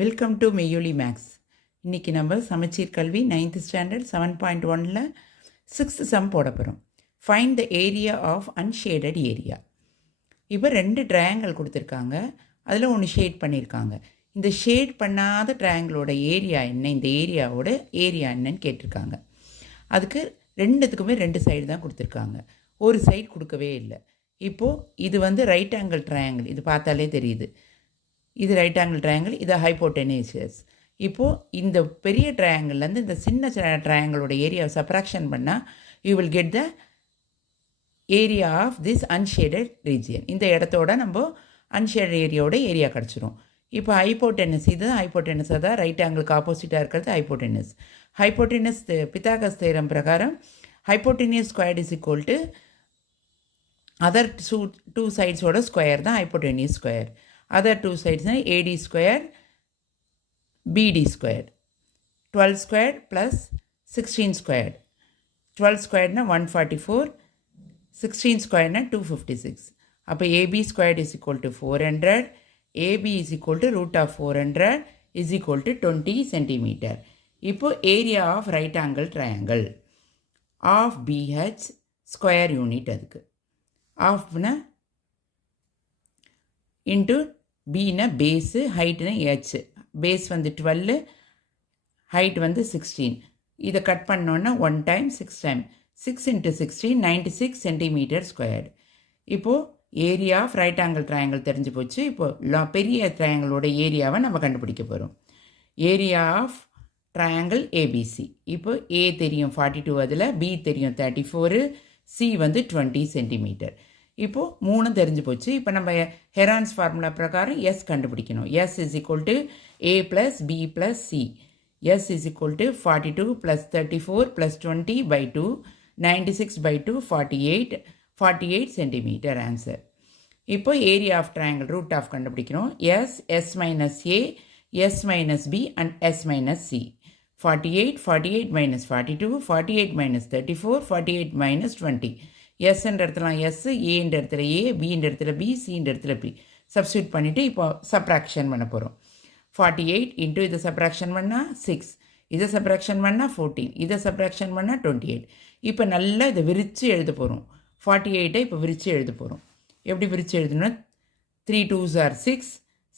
Welcome to மெய்யொலி maths. இன்றைக்கி நம்ம சமச்சீர் கல்வி 9th ஸ்டாண்டர்ட் 7.1ல் 6th சம் போட போகிறோம். Find the area of unshaded area. இப்போ 2 ட்ரையாங்கிள் கொடுத்துருக்காங்க, அதில் ஒன்று ஷேட் பண்ணியிருக்காங்க. இந்த ஷேட் பண்ணாத ட்ரையாங்கிளோட ஏரியா என்ன, இந்த ஏரியாவோட ஏரியா என்னன்னு கேட்டிருக்காங்க. அதுக்கு ரெண்டுத்துக்குமே 2 சைடு தான் கொடுத்துருக்காங்க, ஒரு சைடு கொடுக்கவே இல்லை. இப்போது இது வந்து ரைட் ஆங்கிள் ட்ரையாங்கிள், இது பார்த்தாலே தெரியுது. இது ரைட் ஆங்கிள் ட்ரையாங்கிள், இது ஹைப்போடெனேசியஸ். இப்போது இந்த பெரிய ட்ரையாங்கிள்லேருந்து இந்த சின்ன ட்ரையாங்கிளோட ஏரியாவை சப்ராக்ஷன் பண்ணால் you will get the area of this unshaded region. இந்த இடத்தோட நம்ம அன்ஷேடட் ஏரியாவோட ஏரியா கிடச்சிரும். இப்போ ஹைப்போடெனஸ், இது ஹைப்போடெனஸாக தான் ரைட் ஆங்கிளுக்கு ஆப்போசிட்டாக இருக்கிறது ஹைப்போடெனஸ். ஹைப்போடெனஸ் பித்தாகரஸ் தேரம் பிரகாரம் hypotenuse square is equal to other two சைட்ஸோட ஸ்கொயர் தான் hypotenuse square. Other two sides AD square BD square. 12 squared plus 16 squared. 12 squared na 144, 16 squared na 256. அப்போ AB squared is equal to 400, AB is equal to root of 400 is equal to 20 centimeter. இப்போ area of right angle triangle of BH square unit அதுக்கு ஆஃப்னா into பின்னா base, ஹைட்னா H. Base வந்து 12, height வந்து 16. இதை cut பண்ணோன்னா 1 டைம் 6 டைம் 6 × 16 96 சென்டிமீட்டர் ஸ்கொயர்டு. இப்போது area of right angle triangle தெரிஞ்சு போச்சு. இப்போது பெரிய ட்ரையாங்கிளோட ஏரியாவை நம்ம கண்டுபிடிக்க போகிறோம். Area of triangle ABC. இப்போ ஏ தெரியும் 42, அதில் பி தெரியும் 34, சி வந்து 20 சென்டிமீட்டர். இப்போது 3 தெரிஞ்சு போச்சு. இப்போ நம்ம ஹெரான்ஸ் ஃபார்முலா பிரகாரம் எஸ் கண்டுபிடிக்கணும். S is equal to A plus B plus C. S is equal to 42 plus 34 plus 20 by 2, 96 by 2, 48 centimetre answer. இப்போ area of triangle root of கண்டுபிடிக்கணும். S, S minus A, S minus B and S minus C. 48 minus 42, 48 minus 34, 48 minus 20. எஸ்ன்ற இடத்துல S, ஏன்ற இடத்துல ஏ, பின்ற இடத்துல B, சின்ற இடத்துல B substitute பண்ணிவிட்டு இப்போ சப்ராக்ஷன் பண்ண போகிறோம். 48 இன்ட்டு இதை சப்ராக்ஷன் பண்ணால் 6, இதை சப்ராக்ஷன் பண்ணால் 14, இதை சப்ராக்ஷன் பண்ணால் 28. இப்போ நல்லா இதை விரித்து எழுத போகிறோம். 48 இப்போ விரித்து எழுத போகிறோம். எப்படி விரித்து எழுதணும்னா 3 2s are 6,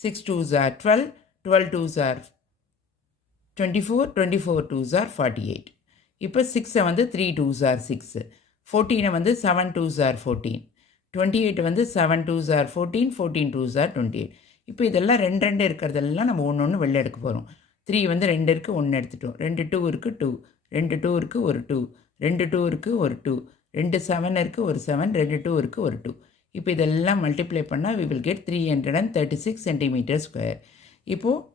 6 2s are 12, 12 2s are 24, 24 2s are 48. இப்போ 6 வந்து 3 2s are 6, 14 வந்து 7 2s are 14, 28 வந்து 7 2s are 14, 14 2s are 28. இப்போ இதெல்லாம் 2 இருக்கிறதெல்லாம் நம்ம ஒன்று வெளில எடுக்க போகிறோம். 3 வந்து 2 இருக்குது, 1 எடுத்துட்டோம். 2 2 இருக்குது 2, 2 2 இருக்குது ஒரு 2, 2 2 இருக்குது ஒரு 2, 2 7 இருக்குது ஒரு 7, 2 2 இருக்குது ஒரு 2. இப்போ இதெல்லாம் மல்டிப்ளை பண்ணால் we will get 336 centimetre square. இப்போது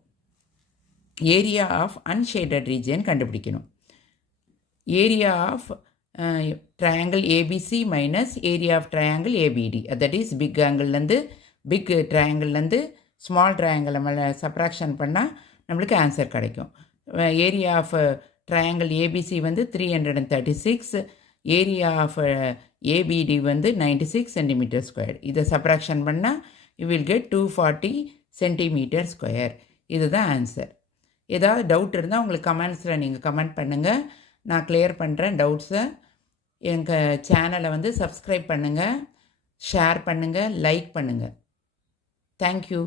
ஏரியா ஆஃப் அன்ஷேடட் ரீஜியன் கண்டுபிடிக்கணும். Area of triangle ABC minus area of triangle ABD, that is big angle-லேருந்து big triangle-லேருந்து small triangle நம்ம சப்ராக்ஷன் பண்ணால் நம்மளுக்கு ஆன்சர் கிடைக்கும். ஏரியா ஆஃப் ட்ரையாங்கிள் ஏபிசி வந்து 336, area of APD வந்து 96 centimetre square. இதை subtraction பண்ணால் you will get 240 centimetre square. இதுதான் answer. ஏதாவது டவுட் இருந்தால் உங்களுக்கு கமெண்ட்ஸில் நீங்கள் கமெண்ட் பண்ணுங்கள், நான் கிளியர் பண்ணுறேன் டவுட்ஸை. எங்கள் சேனலை வந்து சப்ஸ்கிரைப் பண்ணுங்கள், ஷேர் பண்ணுங்கள், லைக் பண்ணுங்கள். தேங்க்யூ.